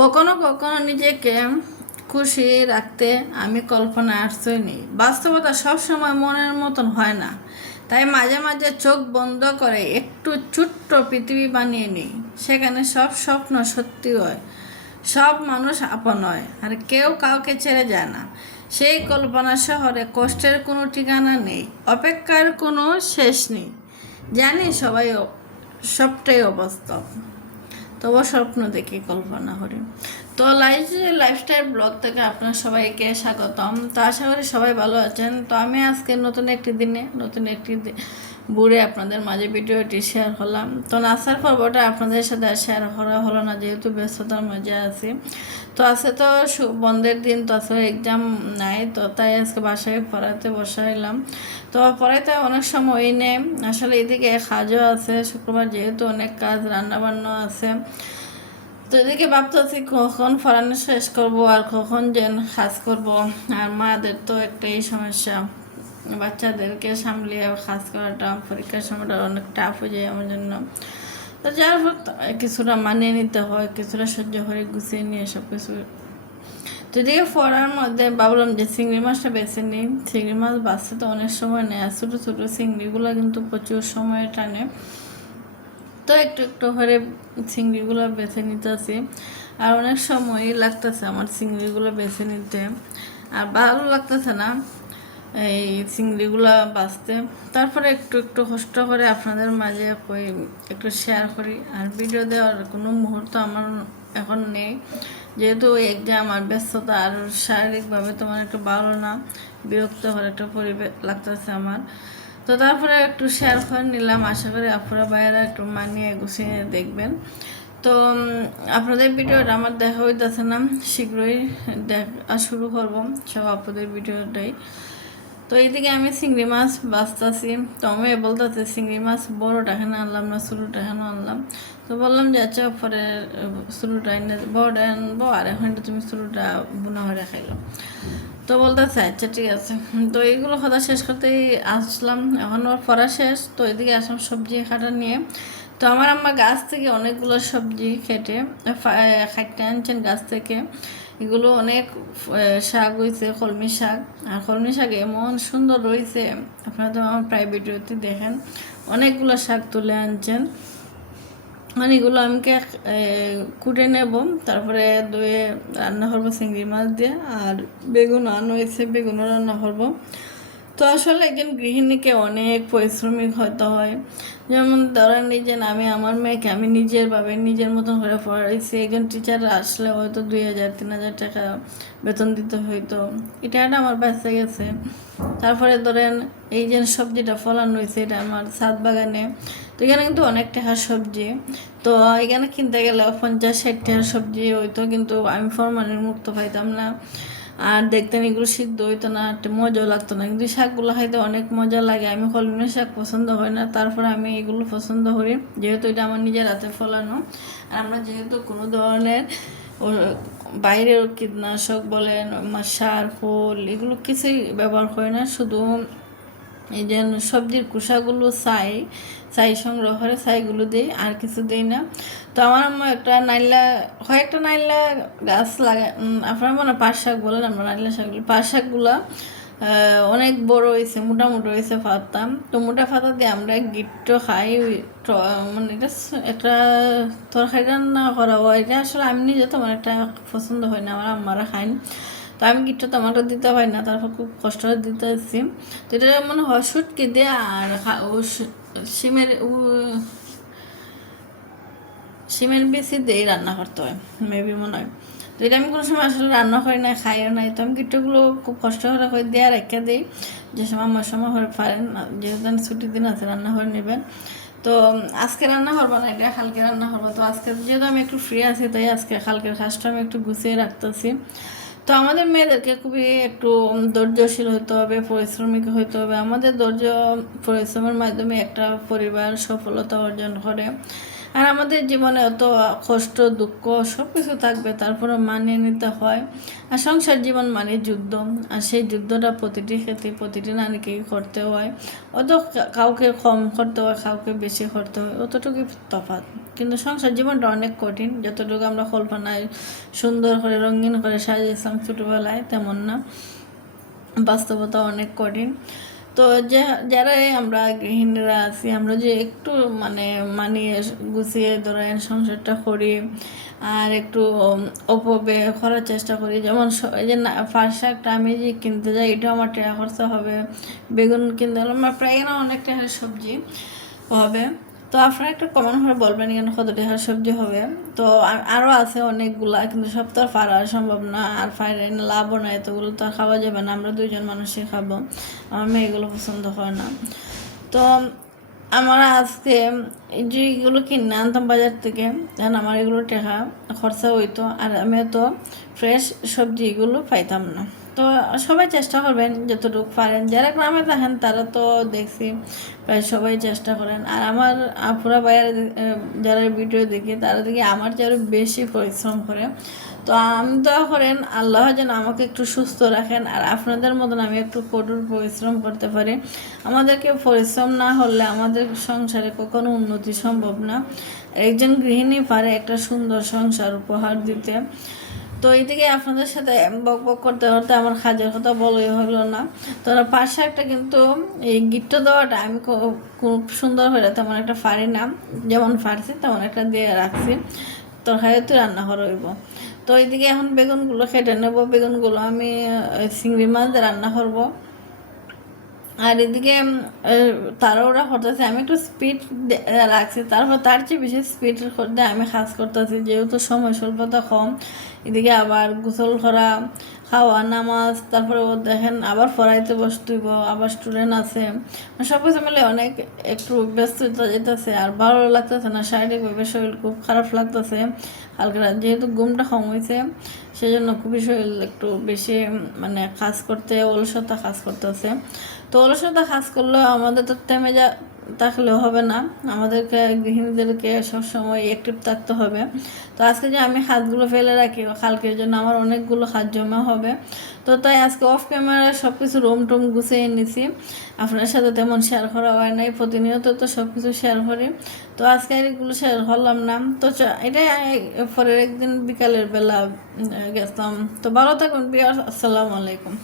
কখনো কখনো নিজেকে খুশি রাখতে আমি কল্পনা আসতেই নেই। বাস্তবতা সবসময় মনের মতন হয় না, তাই মাঝে মাঝে চোখ বন্ধ করে একটু ছোট্ট পৃথিবী বানিয়ে নিই। সেখানে সব স্বপ্ন সত্যি হয়, সব মানুষ আপন হয়, আর কেউ কাউকে ছেড়ে যায় না। সেই কল্পনা শহরে কষ্টের কোনো ঠিকানা নেই, অপেক্ষার কোনো শেষ নেই। জানি সবটাই অবাস্তব, তবু স্বপ্ন দেখি কল্পনা করি। তো লাইফস্টাইল ব্লগ থেকে আপনার সবাইকে স্বাগতম। তো আশা করি সবাই ভালো আছেন। তো আমি আজকে নতুন একটি দিনে নতুন একটি বুড়ে আপনাদের মাঝে ভিডিওটি শেয়ার করলাম। তো নাচার পর্বটা আপনাদের সাথে আর শেয়ার করা হলো না, যেহেতু ব্যস্ততার মাঝে আছি। তো আজকে তো বন্ধের দিন, তো আজকে এক্সাম নাই, তো তাই আজকে বাসায় পড়াতে বসাইলাম। তো পড়াইতে অনেক সময় নেই, আসলে এদিকে কাজও আছে, শুক্রবার যেহেতু অনেক কাজ, রান্নাবান্না আছে। তো এদিকে ভাবতেছি কখন পড়ানো শেষ করব আর কখন যেন কাজ করব। আর মাদের তো একটাই সমস্যা, বাচ্চাদেরকে সামলিয়ে কাজ করাটা পরীক্ষার সময়টা অনেক টাফ হয়ে যায় আমার জন্য। তো যার ফলে কিছুটা মানিয়ে নিতে হয়, কিছুটা সহ্য করে গুছিয়ে নিয়ে সব কিছু। তো এদিকে পড়ার মধ্যে ভাবলাম যে চিংড়ি মাছটা বেছে নিই। চিংড়ি মাছ বাঁচতে তো অনেক সময় নেয়, আর ছোটো ছোটো চিংড়িগুলো কিন্তু প্রচুর সময় টানে। তো একটু একটু করে চিংড়িগুলো বেছে নিতেছি, আর অনেক সময়ই লাগতেছে আমার চিংড়িগুলো বেছে নিতে, আর ভালো লাগতেছে না এই চিংড়িগুলো বাঁচতে। তারপরে একটু একটু কষ্ট করে আপনাদের মাঝে একটু শেয়ার করি। আর ভিডিও দেওয়ার কোনো মুহূর্ত আমার এখন নেই, যেহেতু এক্সাম আর ব্যস্ততা, আর শারীরিকভাবে তোমার একটু ভালো না, বিরক্ত হওয়ার একটা পরিবেশ লাগতেছে আমার। তো তারপরে একটু শেয়ার করে নিলাম, আশা করি আপনারা বাইরে একটু মানিয়ে গুছিয়ে দেখবেন। তো আপনাদের ভিডিওটা আমার দেখা হইতেছে না, শীঘ্রই দেখা শুরু করবো সব আপনাদের ভিডিওটাই। তো এইদিকে আমি চিংড়ি মাছ বাঁচতেছি। তো আমি বলতেছে চিংড়ি মাছ বড়োটা এখানে আনলাম না ছোটোটা এখানে আনলাম। তো বললাম যে আচ্ছা পরে ছোটোটা এনে বড়োটা আনবো, আর এখন তুমি ছোটোটা বোনা হয়ে খাইলো। তো বলতেছে আচ্ছা ঠিক আছে। তো এইগুলো কথা শেষ করতেই আসলাম, এখন ওর পড়া শেষ। তো এদিকে আসলাম সবজি কাটা নিয়ে। তো আমার আম্মা গাছ থেকে অনেকগুলো সবজি খাইতে আনছেন গাছ থেকে। এগুলো অনেক শাক হয়েছে, কলমি শাক। আর কলমি শাক এমন সুন্দর রয়েছে, আপনারা তো আমার প্রায় ভিডিওতে দেখেন। অনেকগুলো শাক তুলে আনছেন, মানে এগুলো আমি কুটে নেব, তারপরে ধুয়ে রান্না করবো চিংড়ি মাছ দিয়ে। আর বেগুন আনা হয়েছে, বেগুনও রান্না করবো। তো আসলে একজন গৃহিণীকে অনেক পরিশ্রমিক হতে হয়। যেমন ধরেন এই যে আমি আমার মেয়েকে আমি নিজের মতন করে পড়াইছি। একজন টিচার আসলে হয়তো 2,000-3,000 টাকা বেতন দিতে হইতো, এটা আমার বেঁচে গেছে। তারপরে ধরেন এই যে সবজিটা ফলানো হয়েছে, এটা আমার ছাদ বাগানে। তো এখানে কিন্তু অনেক টাকার সবজি। তো এখানে কিনতে গেলে 50-60 টাকার সবজি হইতো, কিন্তু আমি ফরমালিন মুক্ত পাইতাম না। আর দেখতেন এগুলো সিদ্ধ হইতো না, মজাও লাগতো না, কিন্তু শাকগুলো খাইতে অনেক মজা লাগে। আমি কলমি শাক পছন্দ হয় না, তারপরে আমি এগুলো পছন্দ করি, যেহেতু এটা আমার নিজের হাতে ফলানো। আর আমরা যেহেতু কোনো ধরনের বাইরের কীটনাশক বলেন, সার, ফুল, এগুলো কিছুই ব্যবহার করি না। শুধু এই যে সবজির খোসাগুলো ছাই সংগ্রহ করে ছাইগুলো দিই, আর কিছু দিই না। তো আমার আম্মা কয়েকটা নাইলা গাছ লাগায়। আপনার মনে পাট শাক বলেন, আমরা নাইলা শাক বলি। পাট শাকগুলো অনেক বড় হয়েছে, মোটামুটি হয়েছে পাতাম। তো মোটা পাতা দিয়ে আমরা গিট্ট খাই। মানে এটা একটা তরকারি রান্না করা হয়, এটা আসলে আমি নিজে তোমার একটা পছন্দ হয় না, আমার আম্মারা খাইন। তো আমি গিট্ট টমাটো দিতে হয় না, তারপর খুব কষ্ট করে দিতে আসছি। তো এটা মনে হয় শুটকি দিয়ে আর সিমের বেশি দিয়েই রান্না করতে হয় মেবি, মনে হয়। তো এটা আমি কোনো সময় আসলে রান্না করি না, খাইও নাই। তো আমি গিট্টগুলো খুব কষ্ট করে দেওয়া রেখে দিই, যে সময় আমার সময় করে পারেন, যেহেতু ছুটির দিন আছে রান্না করে নেবেন। তো আজকে রান্না করবো না, এটা কালকে রান্না করবো। তো আজকে যেহেতু আমি একটু ফ্রি আছি, তাই আজকে কালকের কাজটা আমি একটু গুছিয়ে রাখতেছি। তো আমাদের মেয়েদেরকে খুবই একটু ধৈর্যশীল হতে হবে, পরিশ্রমিক হতে হবে। আমাদের ধৈর্য পরিশ্রমের মাধ্যমে একটা পরিবার সফলতা অর্জন করে। আর আমাদের জীবনে এত কষ্ট দুঃখ সব কিছু থাকবে, তারপরে মানিয়ে নিতে হয়। আর সংসার জীবন মানে যুদ্ধ, আর সেই যুদ্ধটা প্রতিটি ক্ষেত্রে প্রতিটি নারীকেই করতে হয়। অত কাউকে কম করতে হয়, কাউকে বেশি করতে হয়, অতটুকুই তফাৎ। কিন্তু সংসার জীবনটা অনেক কঠিন, যতটুকু আমরা কল্পনায় সুন্দর করে রঙিন করে সাজিয়েছিলাম ছোটোবেলায় তেমন না, বাস্তবতা অনেক কঠিন। তো যারাই আমরা গৃহিণীরা আছি, আমরা যে একটু মানিয়ে গুছিয়ে ধরেন সংসারটা করি আর একটু অপব্যয় করার চেষ্টা করি, যেমন এই যে পাট শাকটা আমি যে কিনতে যাই, এটাও আমার টাকা খরচা হবে, বেগুন কিনতে হলে আমার প্রায় না অনেক টাকার সবজি হবে। তো আপনারা একটা কমন করে বলবেন এখানে কত টাকার সবজি হবে। তো আরও আছে অনেকগুলা, কিন্তু সব তো আর পারা সম্ভব না, আর ফাইরে লাভও না, এতগুলো তো আর খাওয়া যাবে না, আমরা দুইজন মানুষই খাবো, আমার মেয়ে এগুলো পছন্দ হয় না। তো আমার আজকে এই যে এগুলো কিনে আনতাম বাজার থেকে, তখন আমার এগুলো টাকা খরচা হইতো, আর আমি তো ফ্রেশ সবজি এগুলো পাইতাম না। তো সবাই চেষ্টা করবেন যতটুকু পারেন, যারা গ্রামে থাকেন তারা তো দেখছি প্রায় সবাই চেষ্টা করেন। আর আমার আপুরা বাইরে যারা ভিডিও দেখি তারা দেখি আমার চেয়ে আরও বেশি পরিশ্রম করে। তো আমি দোয়া করেন আল্লাহ যেন আমাকে একটু সুস্থ রাখেন, আর আপনাদের মতন আমি একটু কঠোর পরিশ্রম করতে পারি। আমাদেরকে পরিশ্রম না হলে আমাদের সংসারে কখনো উন্নতি সম্ভব না। একজন গৃহিণী পারে একটা সুন্দর সংসার উপহার দিতে। তো এইদিকে আপনাদের সাথে বক বক করতে করতে আমার কাজের কথা বলাই হলো না। তো পাট শাকটা কিন্তু এই গিফট দেওয়াটা আমি খুব সুন্দর হয়ে তেমন একটা পারি না, যেমন পারছি তেমন একটা দিয়ে রাখছি, তরকারিতে রান্না করা হইব। তো এইদিকে এখন বেগুনগুলো কেটে নেব, বেগুনগুলো আমি চিংড়ি মাছ দিয়ে রান্না করবো। আর এদিকে তারা করতেছে, আমি একটু স্পিড রাখছি, তারপর তার চেয়ে বেশি স্পিড করতে আমি কাজ করতেছি, যেহেতু সময় স্বল্পতা কম। এদিকে আবার গোসল করা, খাওয়া, নামাজ, তারপরে ও দেখেন আবার পড়াইতে বসতেইব, আবার স্টুডেন্ট আছে, সব কিছু মিলে অনেক একটু ব্যস্ততা যেতেছে, আর ভালো লাগতেছে না, শারীরিকভাবে শরীর খুব খারাপ লাগতেছে। কালকে রাত যেহেতু ঘুমটা কম হয়েছে, সেই জন্য খুবই শরীর একটু বেশি কাজ করতে অলসতা কাজ করতেছে। তো অলসতা কাজ করলেও আমাদের তো থেমে থাকলেও হবে না, আমাদেরকে গৃহিণীদেরকে সবসময় অ্যাক্টিভ থাকতে হবে। তো আজকে যে আমি হাতগুলো ফেলে রাখি, কালকের জন্য আমার অনেকগুলো হাত জমা হবে। তো তাই আজকে অফ ক্যামেরা সব কিছু রুম টুম গুছিয়ে নিছি, আপনার সাথে তেমন শেয়ার করা হয় নাই, প্রতিনিয়ত তো সব কিছু শেয়ার করি। তো আজকে আর এগুলো শেয়ার করলাম না। তো এটাই পরের একদিন বিকালের বেলা গেছিলাম। তো ভালো থাকুন, আসসালামু আলাইকুম।